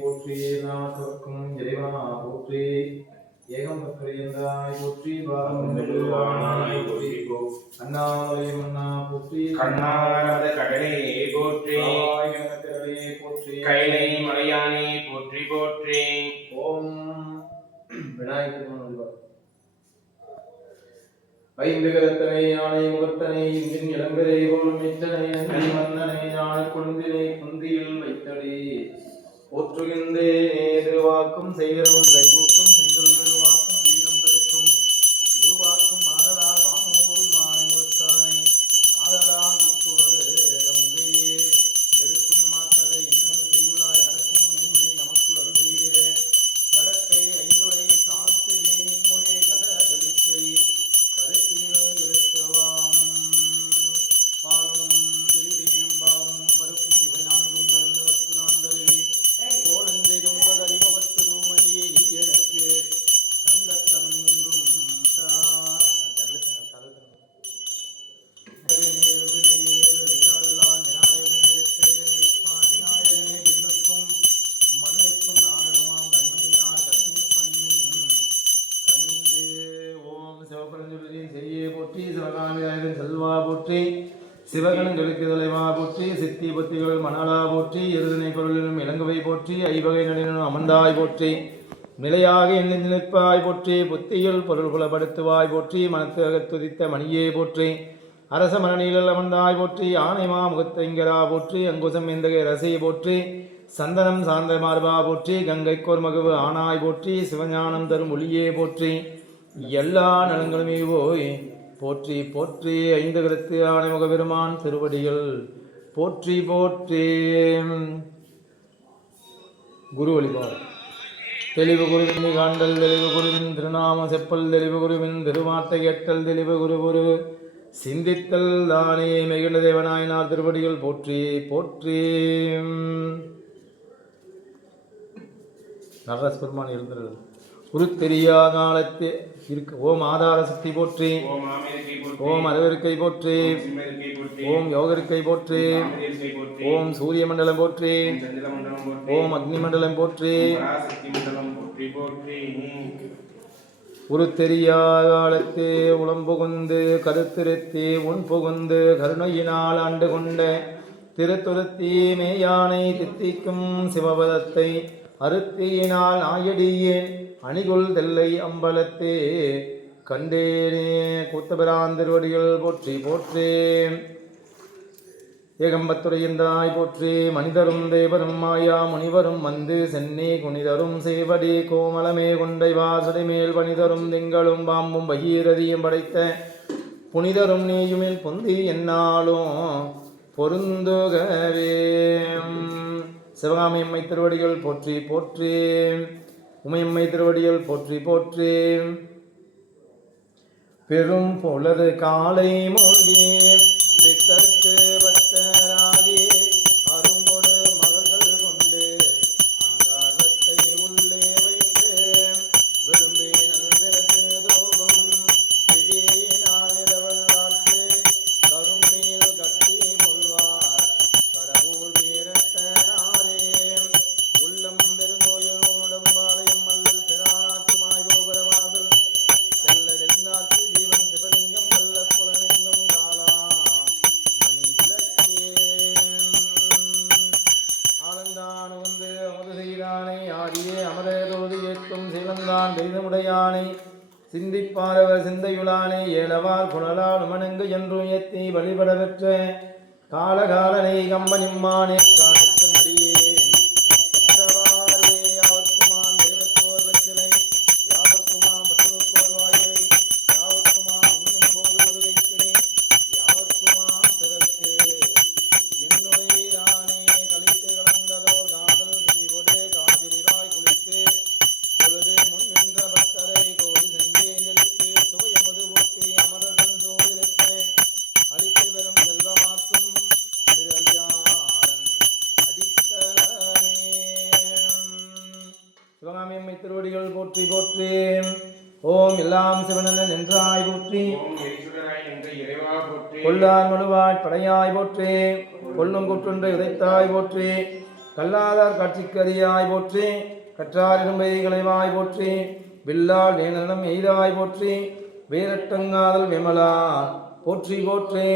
போற்றி நாமத்துக்கும் இறைவா போற்றி ஏகம் பக்தியந்தாய் போற்றி பாரமாய் போற்றி அண்ணாமலை மன்னா போற்றி கண்ணானந்த கடலே போற்றி கடலே போற்றி கைலை மலையானே போற்றி போற்றி ஓம் விநாயகர் ஐந்துகரத்தனை யானை முகத்தனை இந்தின் இளங்கரை போல் மிச்சனை அன்னை மன்னனை யானை கொழுந்தினை குந்தியில் வைத்தடி போற்றுகின்றே திருவாக்கும் செய்தரும் கைகூட்டும் சென்றல் பெருவாக்கும் வீரம் பெருக்கும் உருவாக்கும் ஆதலால் வாமோரும் மானை முகத்தானை ஆதலால் கூட்டுவது தங்கையே எடுக்கும் மாத்தரை இன்னொரு செய்யுளாய் அடக்கும் மென்மை நமக்கு அருள் செய்திட கடற்கை ஐந்துடை சாத்து வேணின் முடே கட ஜலிற்றை கருத்தினில் இருத்தவாம் பாலும் திடீனும் பாவும் பருப்பும் இவை நான்கும் கலந்தவர்க்கு நான் தருவே தோழந்தெரும் கதறிபவத்து ரூமையே நீ எனக்கு சங்கத்தமின்றும் விநாயகனே விண்ணுக்கும் மண்ணுக்கும் நாடனுமாம் தன்மையார் கண்ணில் பண்மின் கண்டு ஓம் சிவபரஞ்சுருதி செய்யே போற்றி சிவகாமியாயகன் செல்வா போற்றி சிவகணங்களுக்கு தலைவா போற்றி சித்தி புத்திகள் மணலா போற்றி எருதனை பொருளிலும் இளங்குவை போற்றி ஐவகை நடினும் அமர்ந்தாய் போற்றி நிலையாக எண்ணி நிற்பாய் போற்றி புத்தியில் பொருள் புலப்படுத்துவாய் போற்றி மனத்து அகத்துதித்த மணியே போற்றி அரச மரணியில் அமர்ந்தாய் போற்றி ஆனைமா முகத்தைங்கரா போற்றி அங்குசம் எந்தகை ரசையை போற்றி சந்தனம் சார்ந்த மார்பா போற்றி கங்கைக்கோர் மகுவு ஆனாய் போற்றி சிவஞானம் தரும் ஒளியே போற்றி எல்லா நலங்களுமே போய் போற்றி போற்றி ஐந்து கருத்து ஆணைமுக பெருமான் திருவடிகள் போற்றி போற்றி குரு வழிபாடு தெளிவு குருவின் காண்டல் தெளிவு குருவின் திருநாம செப்பல் தெளிவு குருவின் திருவார்த்தை கேட்டல் தெளிவு குரு சிந்தித்தல் தானே மெகிழ தேவநாயனார் திருவடிகள் போற்றி போற்றி நடராஜ் பெருமான் எழுந்துள்ளது குரு தெரியா காலத்து இருக்கு ஓம் ஆதார சக்தி போற்றி ஓம் அரவிற்கை போற்றி ஓம் யோகருக்கை போற்றி ஓம் சூரிய மண்டலம் போற்றி ஓம் அக்னி மண்டலம் போற்றி உரு தெரியா காலத்தே உளம்புகுந்து கருத்திருத்தி உன் புகுந்து கருணையினால் ஆண்டு கொண்ட திருத்துருத்தி மேயானை தித்திக்கும் சிவபதத்தை அருத்தியினால் ஆயடியே அணிகுள் தெல்லை அம்பலத்தே கண்டேனே கூத்தபிரான் திருவடிகள் போற்றி போற்றி ஏகம்பத்துறையந்தாய் போற்றி மனிதரும் தேவரும் மாயா முனிவரும் வந்து சென்னி குனிதரும் சேவடி கோமலமே கொண்டை வாசடை மேல் பணிதரும் திங்களும் பாம்பும் பகீரதியும் படைத்த புனிதரும் நீயுமில் பொந்தி என்னாலும் பொருந்துகவே சிவகாமி அம்மை திருவடிகள் போற்றி போற்றி உமையம்மை திருவடிகள் போற்றி போற்றி பெரும் பொலது காலை மூழ்கி வித்தற்கு பக்தராகி அரும்பொடு மலர்கள் கொண்டு ஆங்காரத்தை உள்ளே வைத்து விரும்பி நல்விரத்து தோபம் விதியினால் இரவல் நாட்டு கரும்பீல் கட்டி கொள்வார் கடவுள் வீரத்தனாரே உள்ளம் பெருங்கோயில் உடம்பாளையம் மல்லல் பிரானாற்றுமாய் கோபுரவாசல் செல்ல நெல்லாற்று ஜீவன் சிவலிங்கம் வல்ல புலனெங்கும் காலா மணி விளக்கே ஆனந்தான வந்து அமுது செய்தானை ஆடியே அமரதோடு ஏற்கும் சீலந்தான் பெரிதமுடையானை சிந்திப்பாரவர் சிந்தையுளானை ஏலவால் குணலால் உமனங்கு என்று ஏத்தி வழிபட பெற்ற காலகாலனை கம்பனிம்மானே காணித்த நடியே பெற்றவாறே யாவர்க்குமான் நிறைவேற்றோர் வெற்றிலை யாவர்க்குமாம் பசுவோர் வாயை யாவர்க்குமாம் உண்ணும் போது ஒருகைக்கினே யாவர்க்குமாம் பிறர்க்கு என்னுடையானே கழித்து கலந்ததோர் காதல் விரிவொடு காவிரிவாய் குளித்து பொழுது முன் நின்ற பக்தரை கோடி சென்றேஞ்சலித்து சுவையமுது போட்டி அமரர்கள் சோதிருப்ப அளித்து பெறும் செல்வமாக்கும் திரு ஐயாரன் அடித்தலமே சிவகாமி அம்மை திருவடிகள் போற்றி போற்றி ஓம் எல்லாம் சிவனன் என்றாய் போற்றி. கொல்லார் மழுவாய் படையாய் போற்றி. கொல்லும் குற்றொன்றை உதைத்தாய் போற்றி. கல்லாதார் காட்சிக்கரியாய் போற்றி. கற்றார் இரும்பை களைவாய் போற்றி. வில்லால் நேனம் எய்தாய் போற்றி. வீரட்டங்காதல் விமலா போற்றி போற்றி.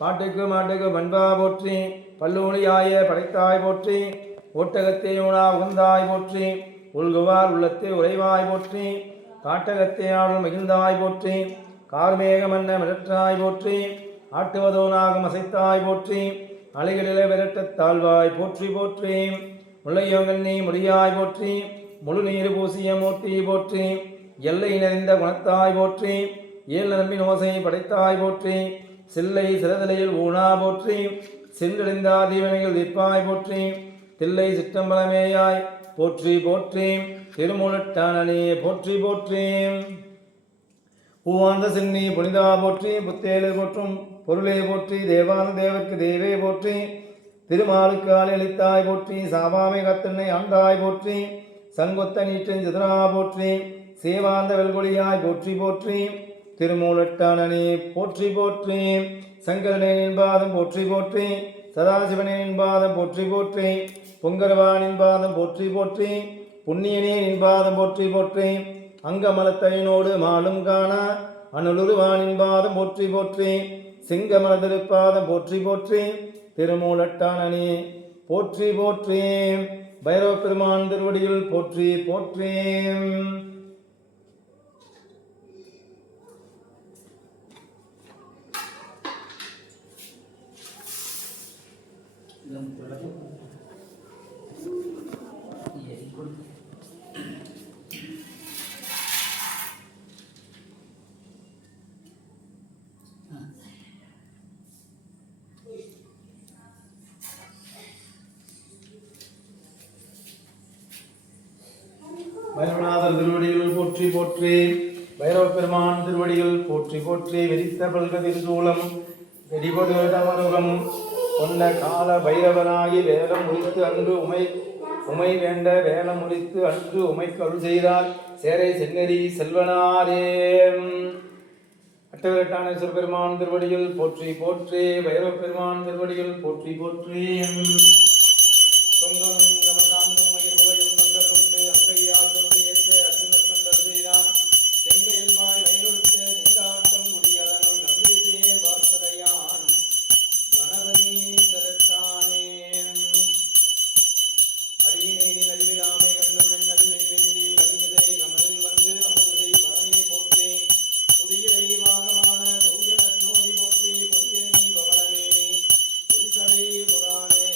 பாட்டுக்கு மாட்டுக்கு பண்பா போற்றி. பல்லூழியாய படைத்தாய் போற்றி. ஓட்டகத்தே உணா உகந்தாய் போற்றி. உள்குவார் உள்ளத்தே உறைவாய் போற்றி. காட்டகத்தே ஆளும் மகிழ்ந்தாய் போற்றி. கார்மேக மன்ன மிரற்றாய் போற்றி. ஆட்டுவதோனாகும் அசைத்தாய் போற்றி. அலைகளிலே விரட்டத் தாழ்வாய் போற்றி போற்றி. முள்ளையோங்கண்ணி முடியாய் போற்றி. முழு நீர் பூசிய மூர்த்தி போற்றி. எல்லை நிறைந்த குணத்தாய் போற்றி. ஏழு நம்பின் ஓசை படைத்தாய் போற்றி. சில்லை சிறதலையில் ஊனா போற்றி. சென்றடைந்தா தீவனைகள் தீர்ப்பாய் போற்றி. தில்லை சிற்றம்பலமேயாய் போற்றி போற்றி. திருமுலட்டானே போற்றி போற்றி. பூவாந்த சென்னி புனிதா போற்றி. புத்தேலு போற்றும் பொருளே போற்றி. தேவான தேவர்க்கு தேவே போற்றி. திருமாலுக்கு ஆளளித்தாய் போற்றி. சாவாமை கத்தன்னை ஆண்டாய் போற்றி. சங்கொத்த நீற்றின் சிதறா போற்றி. சேவாந்த வெல்கொடியாய் போற்றி போற்றி. திருமூலட்டானே போற்றி போற்றி. சங்கரனின் பாதம் போற்றி போற்றி. சதாசிவனின் பாதம் போற்றி போற்றி. பொங்கரவானின் பாதம் போற்றி போற்றி. புண்ணியனின் பாதம் போற்றி போற்றி. அங்கமலத்தையினோடு மாலும் காண அனுலுருவானின் பாதம் போற்றி போற்றி. சிங்கமல திருப்பாதம் போற்றி போற்றி. திருமூலட்டானே போற்றி போற்றி. பைரவ பெருமான் திருவடியில் போற்றி போற்றி. பைரவநாதர் திருவடிகள் போற்றி போற்றி. பைரவ பெருமான் திருவடிகள் போற்றி போற்றி. வெறித்த பல்கதிர் சூலம் வெடிபடு தமருகம் கொண்ட கால பைரவனாகி வேலம் முடித்து அன்று உமை வேண்ட வேலம் முடித்து அன்று உமைக்கருள் செய்தார் சேரை சென்னெறி செல்வனாரே. அட்டவிரட்டான சிவபெருமான் திருவடிகள் போற்றி போற்றி. பைரவ பெருமான் திருவடிகள் போற்றி போற்றி. தொங்கனும் கமகாந்தும் மயிர் புகையும் நந்தர் கொண்டு அங்கையால் தொண்டு ஏற்ற அர்ஜுனர் கண்டர் செய்தான். செங்கையில் வாய் வயலொடுத்த செங்காட்டம் குடியதனுள் நன்றி சேர் வார்த்ததையான் கணபதி தரத்தானே. அடியினேனின் அறிவிலாமை கண்டும் என் அறிவை வேண்டி கவிதை கமலில் வந்து அமுதை பரணி போற்றி. துடியிலை பாகமான தூய நன்னோதி போற்றி. பொய்யனி பவளமே புரிசடை புராணே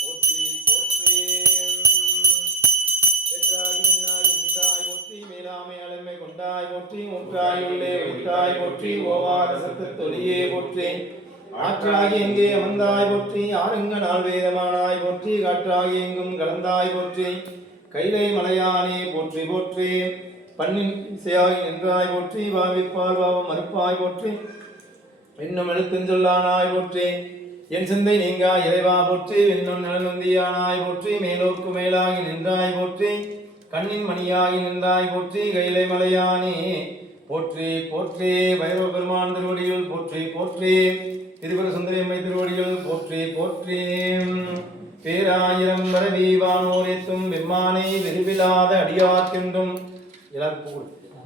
போற்றி போற்றி. பெற்றாய் மின்னாய் நின்றாய் போற்றி. மேலாமை அலமை கொண்டாய் போற்றி. முற்றாய் உள்ளே வைத்தாய் போற்றி. ஓவாத சத்து தொழியே போற்றி. ஆற்றாகி எங்கே அமர்ந்தாய் போற்றி. ஆறுங்க நாள் வேதமானாய் போற்றி. காற்றாகி எங்கும் கலந்தாய் போற்றி. கைலை மலையானே போற்றி போற்றி. பண்ணின் இசையாகி நின்றாய் போற்றி. பாவிப்பால் பாவம் மறுப்பாய் போற்றி. இன்னும் எழுத்துஞ்சொல்லானாய் போற்றி. என் சிந்தை நீங்கா இறைவா போற்றி. இன்னும் நலனுந்தியானாய் போற்றி. மேலோக்கு மேலாகி நின்றாய் போற்றி. கண்ணின் மணியாகி நின்றாய் போற்றி. கைலை மலையானே போற்றி போற்றி. பைரவ பெருமான் திருவடிகள் போற்றி போற்றி. திருவர சுந்தரியம்மை திருவடிகள் போற்றி போற்றி. பேராயிரம் வரவி வானோரெத்தும் விம்மானை விரிவிலாத அடியார்க்கென்றும்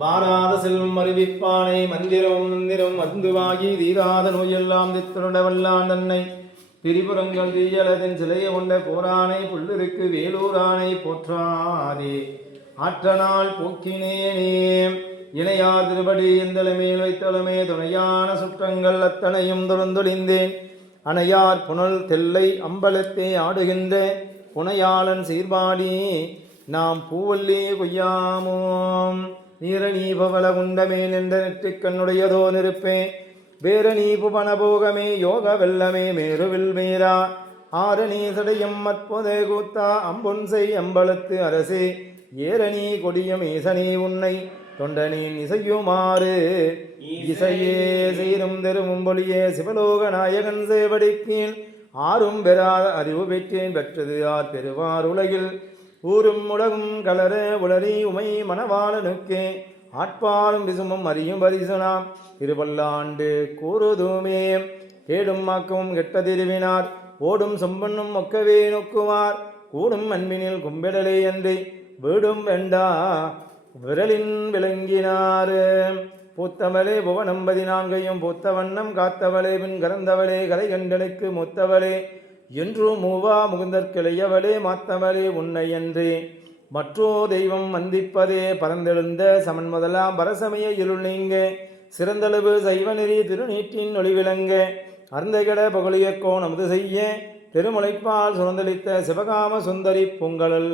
மாறாத செல்வம் அறிவிப்பானை. மந்திரம் மந்திரம் மந்துவாகி தீராத நோயெல்லாம் தித்துடவல்லான் தன்னை. திரிபுரங்கள் தீயலதன் சிலைய கொண்ட போரானை புள்ளிருக்கு வேலூரானை போற்றாதே ஆற்றனால் போக்கினேனே. இணையார் திருபடி எந்தளமேல் வைத்தளமே துணையான சுற்றங்கள் அத்தனையும் துறந்தொழிந்தேன். அணையார் புனல் தெல்லை அம்பலத்தே ஆடுகின்ற புனையாளன் சீர்பாடி நாம் பூவல்லி கொய்யாமோம். நீரணீ பவல குண்டமேன் என்ற நெற்றிக் கண்ணுடையதோ நெருப்பே. வேரணீ புவன போகமே யோக வெல்லமே மேருவில் மீரா. ஆரணீ சடையம் மற்பொதே கூத்தா அம்பொன்சை அம்பலத்து அரசே. ஏரணீ கொடியம் ஈசனே உன்னை தொண்டனின் இசையுமாறு. இசையே சீரும் தெருவும் பொலியே சிவலோக நாயகன் சேவடிக்கீழ். ஆறும் பெறாத அறிவு பெற்றேன் பெற்றது ஆர் பெறுவார் உலகில். ஊரும் உலகும் கலர உளறி உமை மணவாளனுக்கே ஆட்பாலும் விசுமும் அறியும் பரிசுனாம் திருவல்லாண்டு கூறுதுமே கேடும் மாக்கவும் கெட்ட திருவினார் ஓடும் சொம்பண்ணும் ஒக்கவே நோக்குவார் கூடும் அன்பினில் கும்பிடலே அன்றி வீடும் வேண்டா விரலின் விளங்கினார் பூத்தவளே புவனம் 14 பூத்த வண்ணம் காத்தவளே பின் கறந்தவளே கலை கண்டனுக்கு மூத்தவளே என்றும் மூவா முகுந்தற்கிளையவளே மாத்தவளே உன்னை என்றே மற்றோ தெய்வம் வந்திப்பதே பரந்தெழுந்த சமன் முதலாம் பரசமய இருள் நீங்க சிறந்தளவு சைவநெறி திருநீற்றின் ஒளிவிளங்க அருந்தகட பகலிய கோணமுது செய்ய திருமுலைப்பால் சுரந்தளித்த சிவகாம சுந்தரி பொங்கலல்